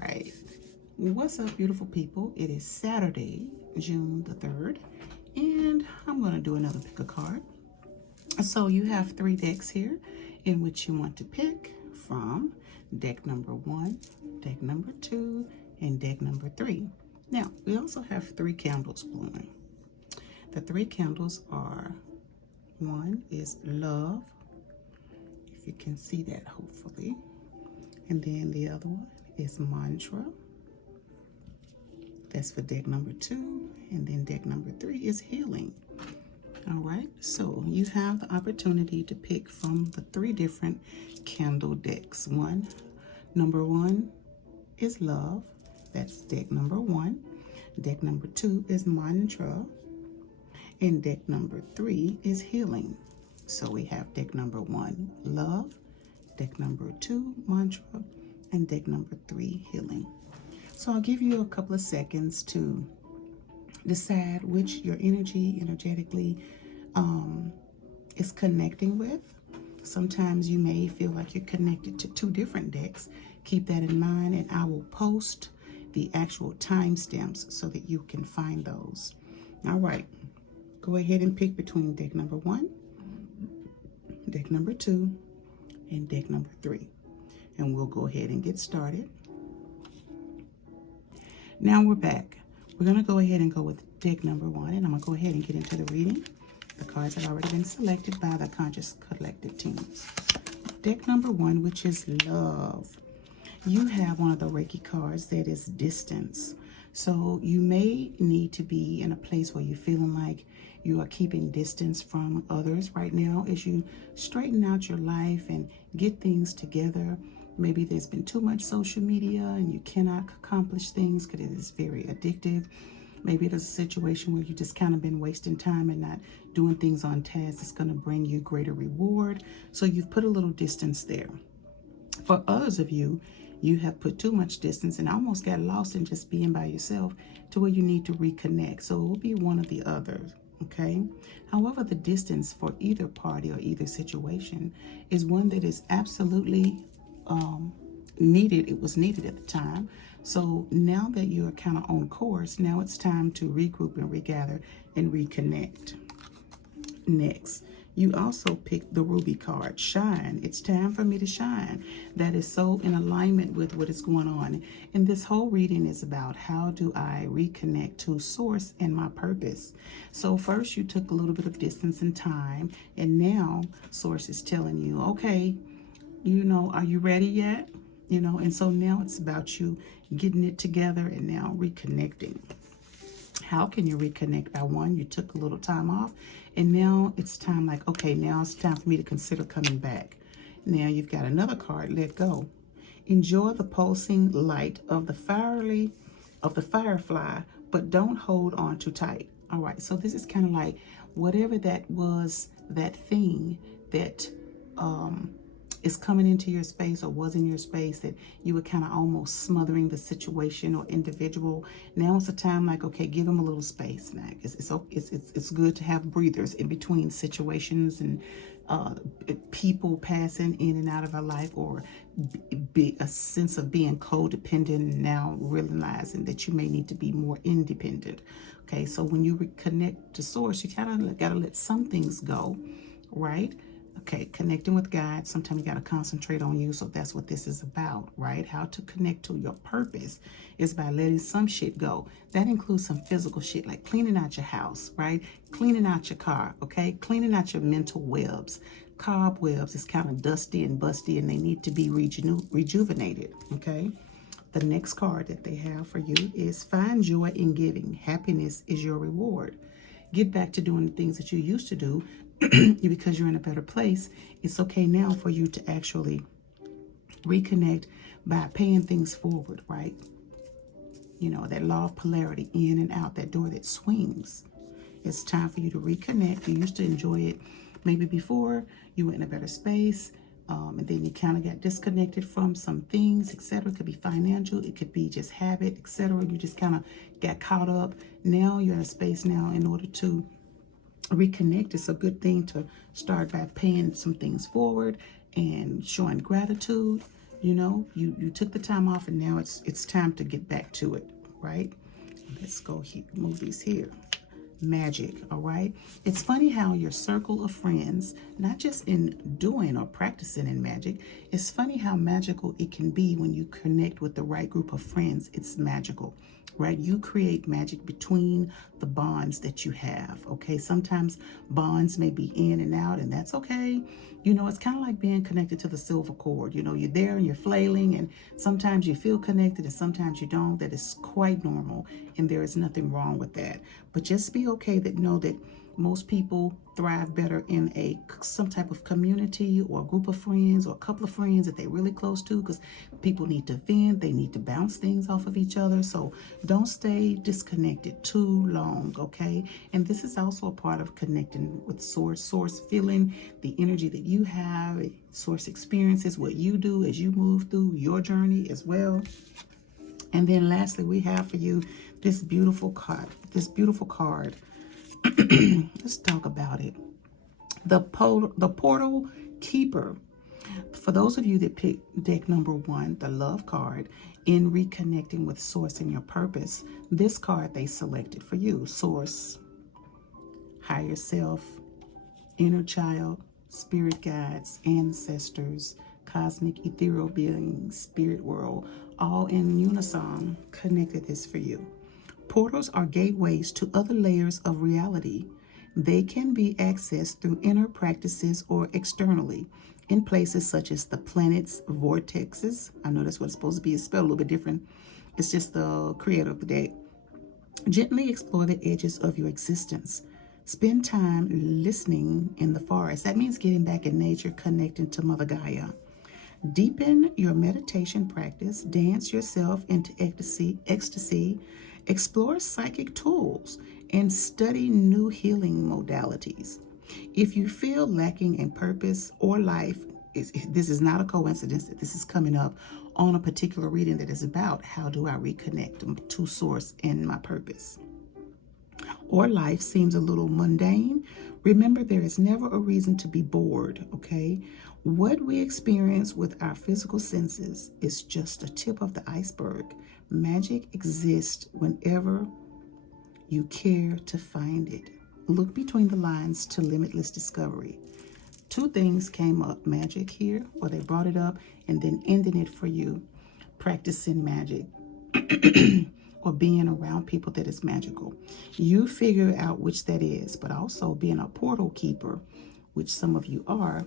right. What's up, beautiful people? It is Saturday, June the 3rd, and I'm going to do another pick a card. So you have 3 decks here in which you want to pick from: deck number 1, deck number 2, and deck number 3. Now, we also have 3 candles blowing. The 3 candles are, one is love, if you can see that, hopefully. And then the other one is mantra. That's for deck number 2. And then deck number 3 is healing. All right, so you have the opportunity to pick from the 3 different candle decks. Number 1 is love. That's deck number 1. Deck number 2 is mantra. And deck number 3 is healing. So we have deck number 1, love. Deck number 2, mantra. And deck number 3, healing. So I'll give you a couple of seconds to decide which your energetically is connecting with. Sometimes you may feel like you're connected to 2 different decks. Keep that in mind, and I will post the actual timestamps so that you can find those. All right, go ahead and pick between deck number 1, deck number 2, and deck number 3. And we'll go ahead and get started. Now we're back. We're going to go ahead and go with deck number 1, and I'm going to go ahead and get into the reading. The cards have already been selected by the Conscious Collective teams. Deck number 1, which is love. You have one of the Reiki cards that is distance. So you may need to be in a place where you're feeling like you are keeping distance from others right now as you straighten out your life and get things together. Maybe there's been too much social media and you cannot accomplish things because it is very addictive. Maybe there's a situation where you just kind of been wasting time and not doing things on task that's going to bring you greater reward. So you've put a little distance there. For others of you, you have put too much distance and almost got lost in just being by yourself to where you need to reconnect. So it will be one or the other, okay? However, the distance for either party or either situation is one that is absolutely needed. It was needed at the time. So now that you're kind of on course, now it's time to regroup and regather and reconnect. Next, you also picked the Ruby card, shine. It's time for me to shine. That is so in alignment with what is going on. And this whole reading is about how do I reconnect to source and my purpose. So first you took a little bit of distance and time, and now source is telling you, okay, you know, are you ready yet? You know, and so now it's about you getting it together and now reconnecting. How can you reconnect? By one, you took a little time off, and now it's time, like, okay, now it's time for me to consider coming back. Now you've got another card, let go. Enjoy the pulsing light of the firefly, but don't hold on too tight. All right, so this is kind of like whatever that was, that thing that is coming into your space or was in your space that you were kind of almost smothering the situation or individual. Now it's a time like, okay, give them a little space. Now it's good to have breathers in between situations and people passing in and out of our life, or be a sense of being codependent and now realizing that you may need to be more independent. Okay, so when you reconnect to source, you kind of got to let some things go, right? Okay, connecting with God, sometimes you got to concentrate on you. So that's what this is about, right? How to connect to your purpose is by letting some shit go. That includes some physical shit like cleaning out your house, right? Cleaning out your car, okay? Cleaning out your mental webs. Cobwebs is kind of dusty and busty and they need to be rejuvenated, okay? The next card that they have for you is find joy in giving. Happiness is your reward. Get back to doing the things that you used to do because you're in a better place. It's okay now for you to actually reconnect by paying things forward, right? You know, that law of polarity, in and out, that door that swings. It's time for you to reconnect. You used to enjoy it maybe before, you were in a better space, and then you kind of got disconnected from some things, etc. It could be financial, it could be just habit, etc. You just kind of got caught up. Now you're in a space now in order to reconnect. It's a good thing to start by paying some things forward and showing gratitude You know, you took the time off, and now it's time to get back to it, right? Let's go here, move these here. Magic, all right? It's funny how your circle of friends, not just in doing or practicing in magic, it's funny how magical it can be when you connect with the right group of friends. It's magical, right? You create magic between the bonds that you have, okay? Sometimes bonds may be in and out, and that's okay. You know, it's kind of like being connected to the silver cord. You know, you're there and you're flailing, and sometimes you feel connected and sometimes you don't. That is quite normal, and there is nothing wrong with that. But just be okay that know that most people thrive better in some type of community or a group of friends or a couple of friends that they're really close to, because people need to vent, they need to bounce things off of each other. So don't stay disconnected too long, okay? And this is also a part of connecting with source, feeling the energy that you have, source experiences, what you do as you move through your journey as well. And then lastly, we have for you this beautiful card. Let's talk about it. The Portal Keeper. For those of you that picked deck number 1, the Love card, in reconnecting with Source and your purpose, this card they selected for you. Source, higher self, inner child, spirit guides, ancestors, cosmic ethereal beings, spirit world, all in unison connected this for you. Portals are gateways to other layers of reality. They can be accessed through inner practices or externally in places such as the planets, vortexes. I know that's what it's supposed to be. It's spelled a little bit different. It's just the creator of the deck. Gently explore the edges of your existence. Spend time listening in the forest. That means getting back in nature, connecting to Mother Gaia. Deepen your meditation practice. Dance yourself into ecstasy. Explore psychic tools and study new healing modalities. If you feel lacking in purpose or life, this is not a coincidence that this is coming up on a particular reading that is about how do I reconnect to source and my purpose. Or life seems a little mundane, remember there is never a reason to be bored, okay? What we experience with our physical senses is just a tip of the iceberg. Magic exists whenever you care to find it. Look between the lines to limitless discovery. 2 things came up, magic here, or they brought it up, and then ending it for you, practicing magic or being around people that is magical. You figure out which that is, but also being a portal keeper, which some of you are.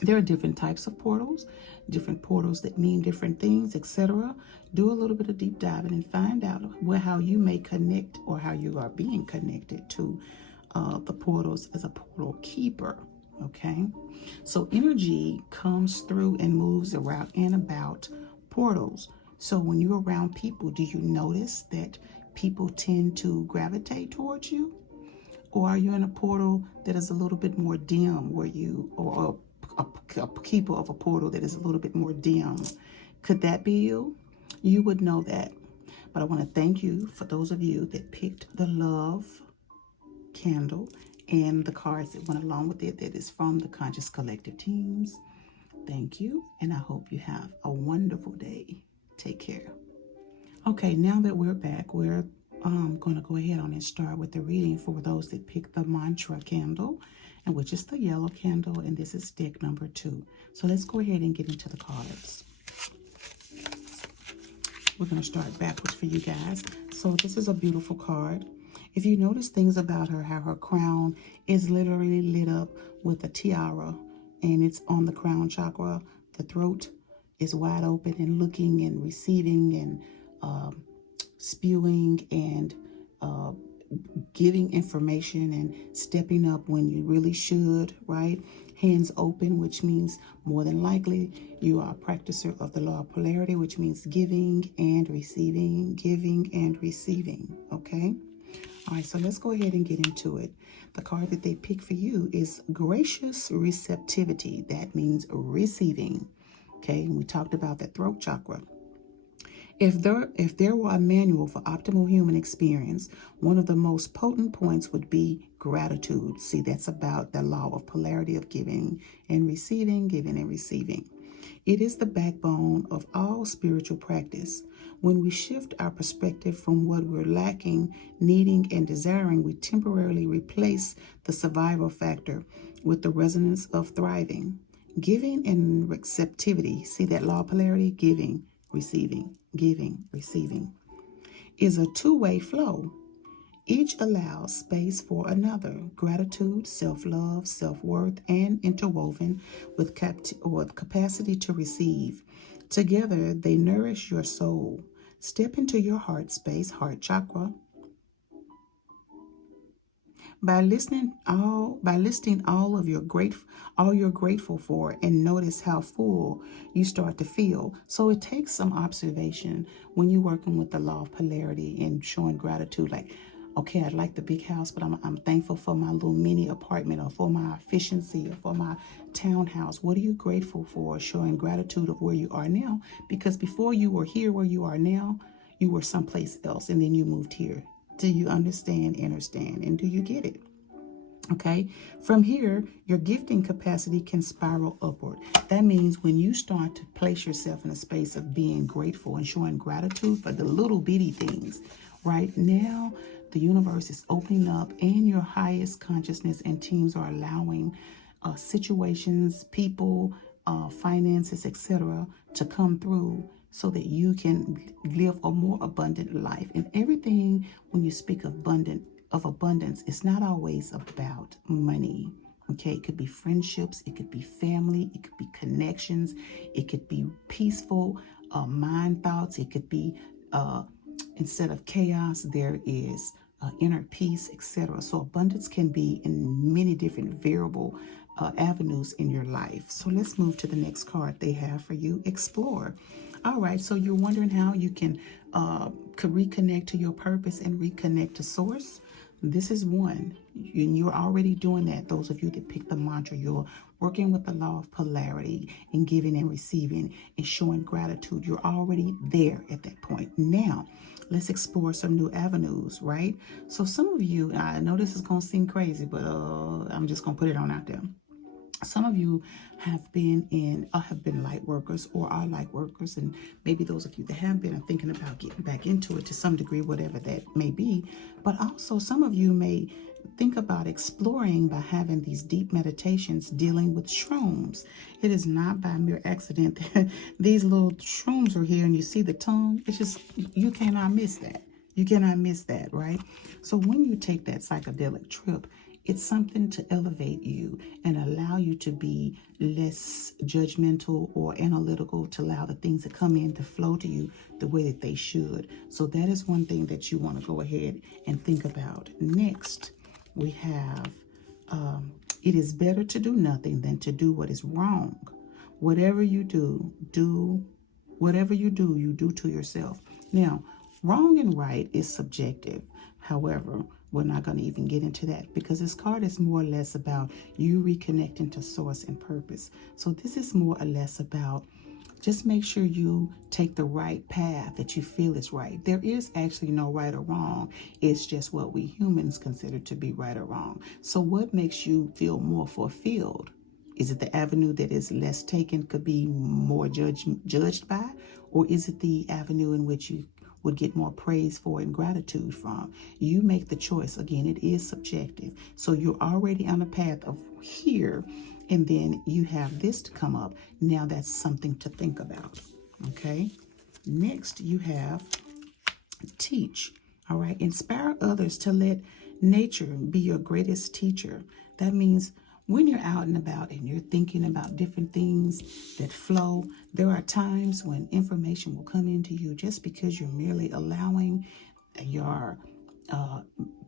There are different types of portals, different portals that mean different things, etc. Do a little bit of deep diving and find out how you may connect or how you are being connected to the portals as a portal keeper, okay? So energy comes through and moves around and about portals. So when you're around people, do you notice that people tend to gravitate towards you? Or are you in a portal that is a little bit more dim, where you, or a keeper of a portal that is a little bit more dim? Could that be you? You would know that. But I want to thank you for those of you that picked the Love candle and the cards that went along with it, that is from the Conscious Collective teams. Thank you, and I hope you have a wonderful day. Take care. Okay, now that we're back, we're going to go ahead on and start with the reading for those that picked the mantra candle, and which is the yellow candle, and this is deck number 2. So let's go ahead and get into the cards. We're going to start backwards for you guys. So this is a beautiful card. If you notice things about her, how her crown is literally lit up with a tiara, and it's on the crown chakra. The throat is wide open and looking and receiving and spewing and giving information and stepping up when you really should, right? Hands open, which means more than likely you are a practicer of the law of polarity, which means giving and receiving, okay? All right, so let's go ahead and get into it. The card that they picked for you is gracious receptivity. That means receiving, okay? And we talked about that throat chakra. If there were a manual for optimal human experience, one of the most potent points would be gratitude. See, that's about the law of polarity of giving and receiving, giving and receiving. It is the backbone of all spiritual practice. When we shift our perspective from what we're lacking, needing, and desiring, we temporarily replace the survival factor with the resonance of thriving. Giving and receptivity, see that law of polarity? Giving, receiving, is a two-way flow. Each allows space for another. Gratitude, self-love, self-worth, and interwoven with capacity to receive. Together, they nourish your soul. Step into your heart space, heart chakra, by listing all you're grateful for, and notice how full you start to feel. So it takes some observation when you're working with the law of polarity and showing gratitude. Like, okay, I like the big house, but I'm thankful for my little mini apartment, or for my efficiency, or for my townhouse. What are you grateful for? Showing gratitude of where you are now, because before you were here where you are now, you were someplace else, and then you moved here. Do you understand, understand, and do you get it? Okay, from here, your gifting capacity can spiral upward. That means when you start to place yourself in a space of being grateful and showing gratitude for the little bitty things, right now, the universe is opening up, and your highest consciousness and teams are allowing situations, people, finances, etc., to come through so that you can live a more abundant life. And everything, when you speak of abundance, it's not always about money. Okay, it could be friendships, it could be family, it could be connections, it could be peaceful mind thoughts, it could be instead of chaos, there is inner peace, etc. So abundance can be in many different variable avenues in your life. So let's move to the next card they have for you. Explore. All right, so you're wondering how you can reconnect to your purpose and reconnect to source. This is one, and you're already doing that. Those of you that pick the mantra, you're working with the law of polarity and giving and receiving and showing gratitude. You're already there at that point. Now, let's explore some new avenues, right? So some of you, I know this is going to seem crazy, but I'm just going to put it on out there. Some of you have been light workers or are light workers, and maybe those of you that have been are thinking about getting back into it to some degree, whatever that may be. But also some of you may think about exploring by having these deep meditations dealing with shrooms. It is not by mere accident that these little shrooms are here and you see the tongue. It's just, you cannot miss that. You cannot miss that, right? So when you take that psychedelic trip, it's something to elevate you and allow you to be less judgmental or analytical, to allow the things that come in to flow to you the way that they should. So that is one thing that you want to go ahead and think about. Next, we have, it is better to do nothing than to do what is wrong. Whatever you do, you do to yourself. Now, wrong and right is subjective. However, we're not going to even get into that, because this card is more or less about you reconnecting to source and purpose. So this is more or less about just make sure you take the right path that you feel is right. There is actually no right or wrong. It's just what we humans consider to be right or wrong. So what makes you feel more fulfilled? Is it the avenue that is less taken, could be more judged by? Or is it the avenue in which you would get more praise for and gratitude from? You make the choice. Again, it is subjective. So you're already on a path of here, and then you have this to come up. Now that's something to think about. Okay. Next, you have teach. All right. Inspire others to let nature be your greatest teacher. That means when you're out and about and you're thinking about different things that flow, there are times when information will come into you just because you're merely allowing your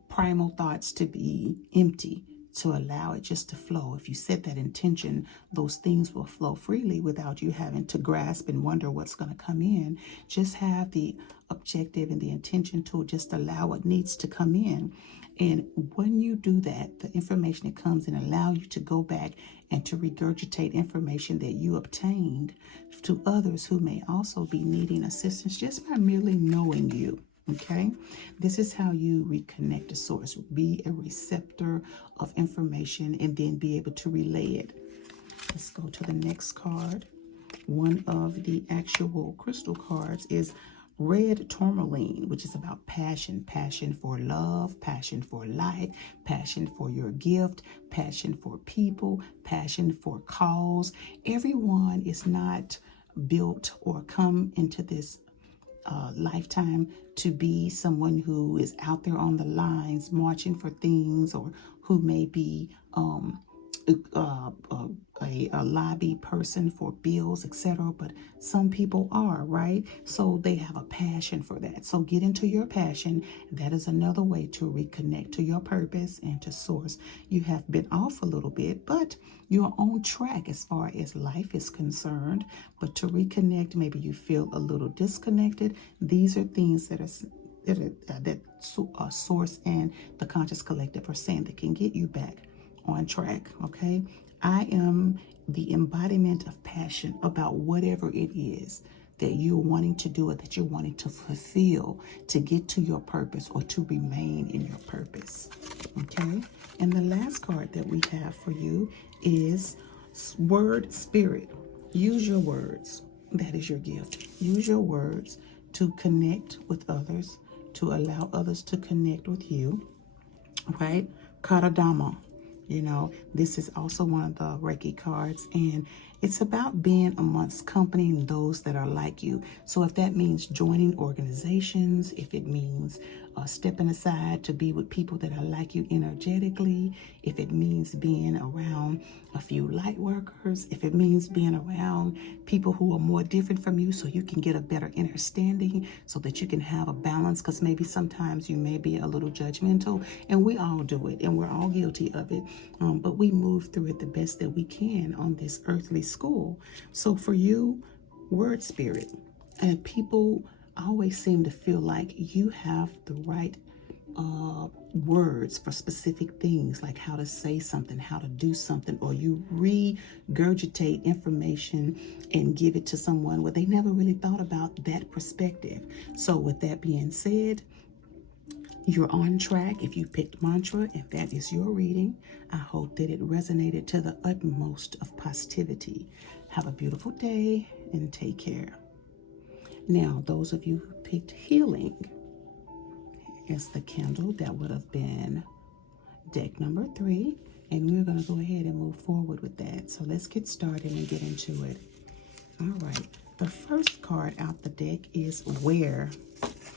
primal thoughts to be empty, to allow it just to flow. If you set that intention, those things will flow freely without you having to grasp and wonder what's going to come in. Just have the objective and the intention to just allow what needs to come in. And when you do that, the information that comes in allow you to go back and to regurgitate information that you obtained to others who may also be needing assistance just by merely knowing you. Okay, this is how you reconnect to source. Be a receptor of information and then be able to relay it. Let's go to the next card. one of the actual crystal cards is red tourmaline, which is about passion, passion for love, passion for life, passion for your gift, passion for people, passion for cause. Everyone is not built or come into this lifetime to be someone who is out there on the lines marching for things, or who may be a lobby person for bills, etc. But some people are, right? So they have a passion for that. So get into your passion. That is another way to reconnect to your purpose and to source. You have been off a little bit, but you're on track as far as life is concerned. But to reconnect, maybe you feel a little disconnected. These are things that source and the conscious collective are saying that can get you back on track. Okay, I am the embodiment of passion about whatever it is that you're wanting to do, or that you're wanting to fulfill to get to your purpose or to remain in your purpose. Okay, and the last card that we have for you is word spirit. Use your words. That is your gift. Use your words to connect with others, to allow others to connect with you. Right? Karadama. You know, this is also one of the Reiki cards, and it's about being amongst company and those that are like you. So if that means joining organizations, if it means stepping aside to be with people that are like you energetically, if it means being around a few light workers, if it means being around people who are more different from you so you can get a better understanding, so that you can have a balance, because maybe sometimes you may be a little judgmental, and we all do it, and we're all guilty of it, but we move through it the best that we can on this earthly school. So for you, word spirit, and people always seem to feel like you have the right words for specific things, like how to say something, how to do something, or you regurgitate information and give it to someone where they never really thought about that perspective. So with that being said, you're on track. If you picked mantra, if that is your reading, I hope that it resonated to the utmost of positivity. Have a beautiful day and take care. Now, those of you who picked healing, is the candle. That would have been deck number 3. And we're going to go ahead and move forward with that. So let's get started and get into it. All right. The first card out the deck is Where,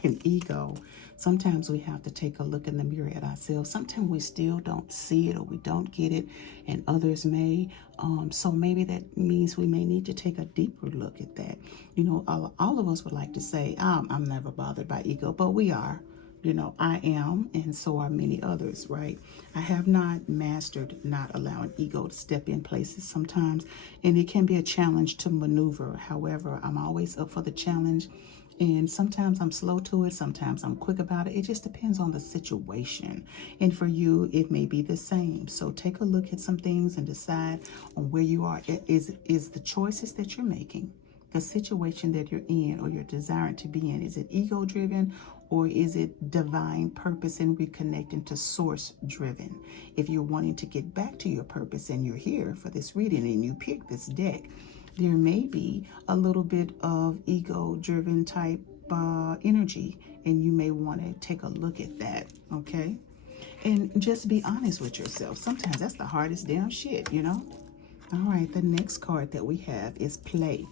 an ego. Sometimes we have to take a look in the mirror at ourselves. Sometimes we still don't see it, or we don't get it, and others may. So maybe that means we may need to take a deeper look at that. You know, all of us would like to say, I'm never bothered by ego, but we are. You know, I am, and so are many others, right? I have not mastered not allowing ego to step in places sometimes, and it can be a challenge to maneuver. However, I'm always up for the challenge, and sometimes I'm slow to it, sometimes I'm quick about it. It just depends on the situation. And for you, it may be the same. So take a look at some things and decide on where you are. Is the choices that you're making, the situation that you're in or you're desiring to be in, is it ego driven, or is it divine purpose and reconnecting to source driven? If you're wanting to get back to your purpose and you're here for this reading and you pick this deck, there may be a little bit of ego driven type energy, and you may want to take a look at that. Okay, and just be honest with yourself. Sometimes that's the hardest damn shit, you know. All right, the next card that we have is play.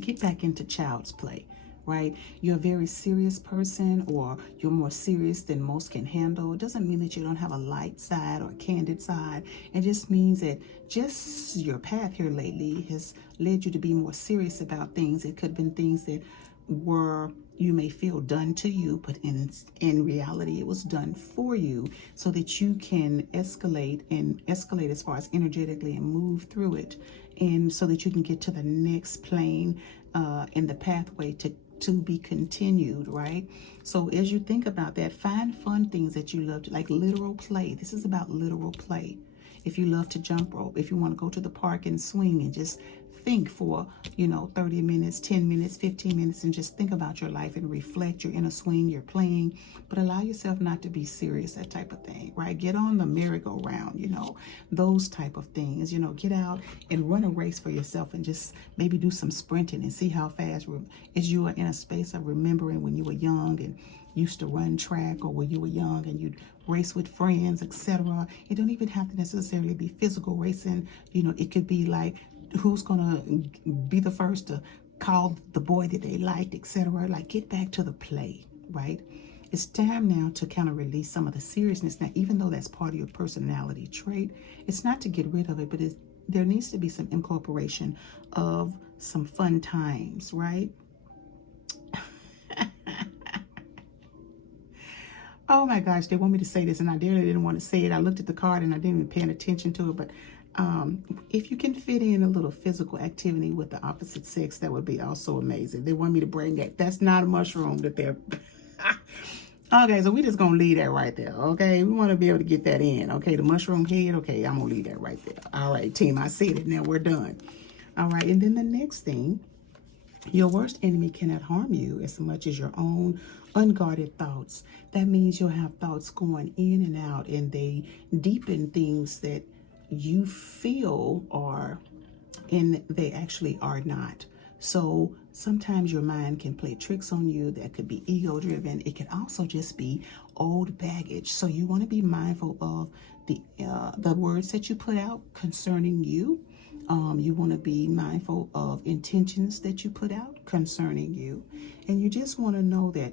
Get back into child's play, right? You're a very serious person, or you're more serious than most can handle. It doesn't mean that you don't have a light side or a candid side. It just means that just your path here lately has led you to be more serious about things. It could have been things that were, you may feel, done to you, but in reality it was done for you, so that you can escalate as far as energetically and move through it, and so that you can get to the next plane in the pathway to be continued, right? So as you think about that, find fun things that you love, like literal play. This is about literal play. If you love to jump rope, if you want to go to the park and swing and just think for, 30 minutes, 10 minutes, 15 minutes, and just think about your life and reflect. You're in a swing, you're playing, but allow yourself not to be serious, that type of thing, right? Get on the merry-go-round, those type of things, get out and run a race for yourself and just maybe do some sprinting and see how fast as you are in a space of remembering when you were young and used to run track, or when you were young and you'd race with friends, etc. It don't even have to necessarily be physical racing. It could be like who's gonna be the first to call the boy that they liked, etc. Like, get back to the play, right? It's time now to kind of release some of the seriousness. Now, even though that's part of your personality trait, it's not to get rid of it, but there needs to be some incorporation of some fun times, right? Oh my gosh, they want me to say this and I really didn't want to say it. I looked at the card and I didn't even pay attention to it, but if you can fit in a little physical activity with the opposite sex, that would be also amazing. They want me to bring that. That's not a mushroom that they're... Okay, so we just gonna leave that right there, okay? We want to be able to get that in, okay? The mushroom head, okay, I'm gonna leave that right there. All right, team, I said it. Now we're done. All right, and then the next thing, your worst enemy cannot harm you as much as your own unguarded thoughts. That means you'll have thoughts going in and out, and they deepen things that you feel are, and they actually are not. So sometimes your mind can play tricks on you. That could be ego driven. It could also just be old baggage. So you want to be mindful of the words that you put out concerning you. You want to be mindful of intentions that you put out concerning you. And you just want to know that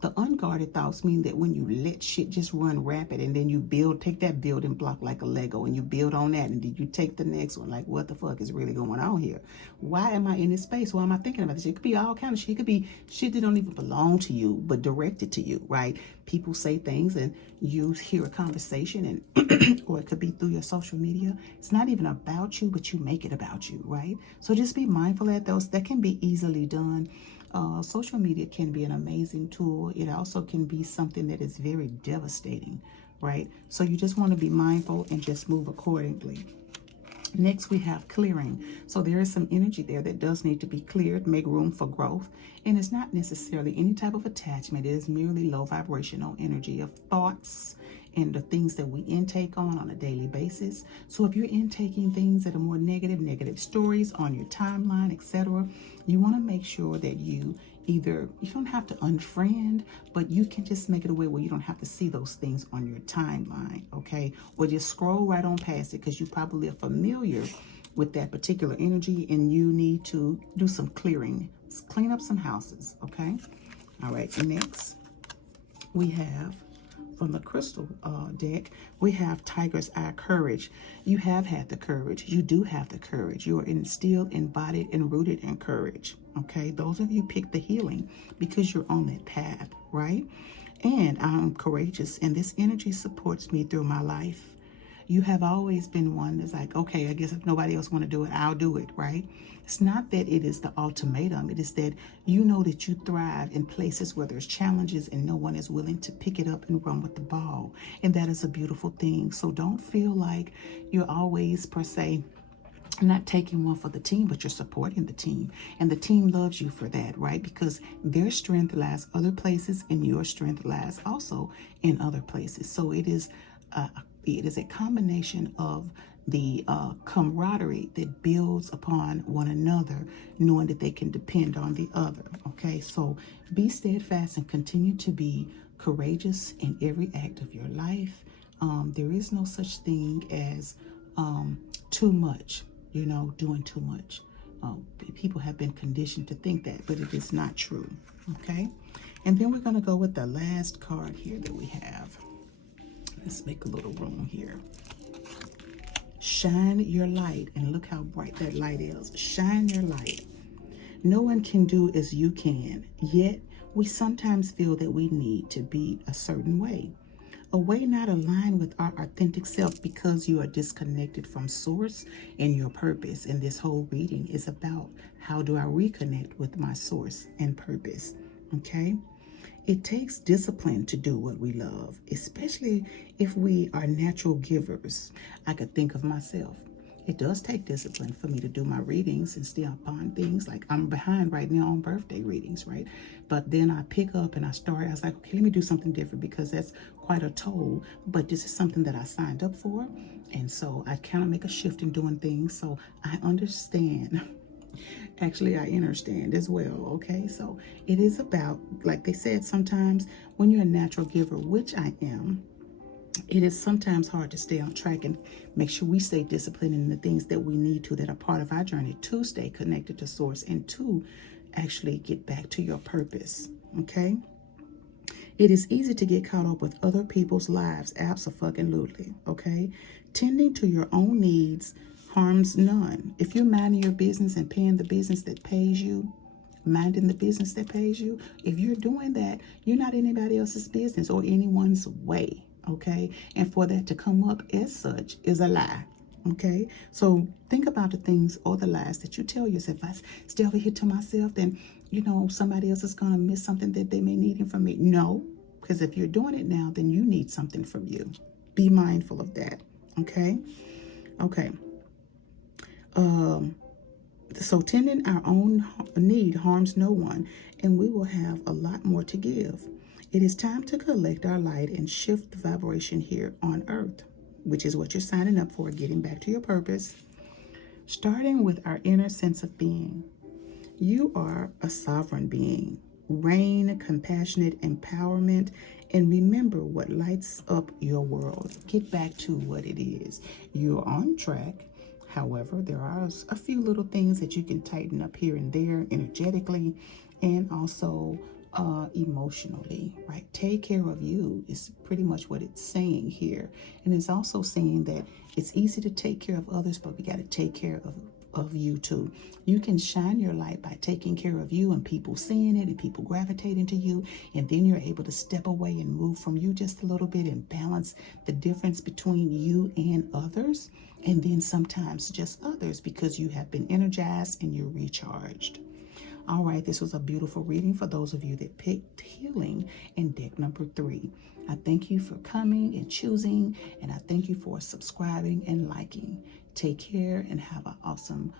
the unguarded thoughts mean that when you let shit just run rapid, and then you take that building block like a Lego and you build on that, and then you take the next one, like, what the fuck is really going on here? Why am I in this space? Why am I thinking about this? It could be all kind of shit. It could be shit that don't even belong to you, but directed to you, right? People say things and you hear a conversation, and or it could be through your social media. It's not even about you, but you make it about you, right? So just be mindful of those. That can be easily done. Social media can be an amazing tool. It also can be something that is very devastating, right? So you just want to be mindful and just move accordingly. Next, we have clearing. So there is some energy there that does need to be cleared, make room for growth. And it's not necessarily any type of attachment. It is merely low vibrational energy of thoughts and the things that we intake on a daily basis. So if you're intaking things that are more negative stories on your timeline, etc., you want to make sure that you don't have to unfriend, but you can just make it a way where you don't have to see those things on your timeline, okay? Or just scroll right on past it, because you probably are familiar with that particular energy and you need to do some clearing, clean up some houses, okay? All right, next we have, from the crystal deck, we have Tiger's Eye Courage. You have had the courage. You do have the courage. You are instilled, embodied, and rooted in courage. Okay, those of you pick the healing because you're on that path, right? And I'm courageous, and this energy supports me through my life. You have always been one that's like, okay, I guess if nobody else want to do it, I'll do it, right? It's not that it is the ultimatum. It is that you know that you thrive in places where there's challenges and no one is willing to pick it up and run with the ball. And that is a beautiful thing. So don't feel like you're always, per se, not taking one for the team, but you're supporting the team. And the team loves you for that, right? Because their strength lies other places and your strength lies also in other places. So it is a combination of the camaraderie that builds upon one another, knowing that they can depend on the other, okay? So be steadfast and continue to be courageous in every act of your life. There is no such thing as too much, doing too much. People have been conditioned to think that, but it is not true, okay? And then we're going to go with the last card here that we have. Let's make a little room here. Shine your light, and look how bright that light is. Shine your light. No one can do as you can, yet we sometimes feel that we need to be a certain way. A way not aligned with our authentic self, because you are disconnected from source and your purpose. And this whole reading is about how do I reconnect with my source and purpose, okay? It takes discipline to do what we love, especially if we are natural givers. I could think of myself. It does take discipline for me to do my readings and stay upon things. Like I'm behind right now on birthday readings, right? But then I pick up and I was like, okay, let me do something different because that's quite a toll. But this is something that I signed up for. And so I kind of make a shift in doing things. So I understand. Actually, I understand as well. Okay. So it is about, like they said, sometimes when you're a natural giver, which I am, it is sometimes hard to stay on track and make sure we stay disciplined in the things that we need to, that are part of our journey, to stay connected to source and to actually get back to your purpose. Okay. It is easy to get caught up with other people's lives. Absolutely. Okay. Tending to your own needs harms none. If you're minding your business and paying the business that pays you, minding the business that pays you, if you're doing that, you're not anybody else's business or anyone's way. Okay. And for that to come up as such is a lie. Okay. So think about the things or the lies that you tell yourself. If I stay over here to myself, then, somebody else is going to miss something that they may need from me. No, because if you're doing it now, then you need something from you. Be mindful of that. Okay. Okay. So tending our own need harms no one, and we will have a lot more to give. It is time to collect our light and shift the vibration here on earth, which is what you're signing up for, getting back to your purpose. Starting with our inner sense of being. You are a sovereign being. Reign, compassionate empowerment, and remember what lights up your world. Get back to what it is. You're on track. However, there are a few little things that you can tighten up here and there energetically and also emotionally, right? Take care of you is pretty much what it's saying here. And it's also saying that it's easy to take care of others, but we got to take care of you too. You can shine your light by taking care of you and people seeing it and people gravitating to you, and then you're able to step away and move from you just a little bit and balance the difference between you and others, and then sometimes just others, because you have been energized and you're recharged. All right, this was a beautiful reading for those of you that picked healing in deck number 3. I thank you for coming and choosing, and I thank you for subscribing and liking. Take care and have an awesome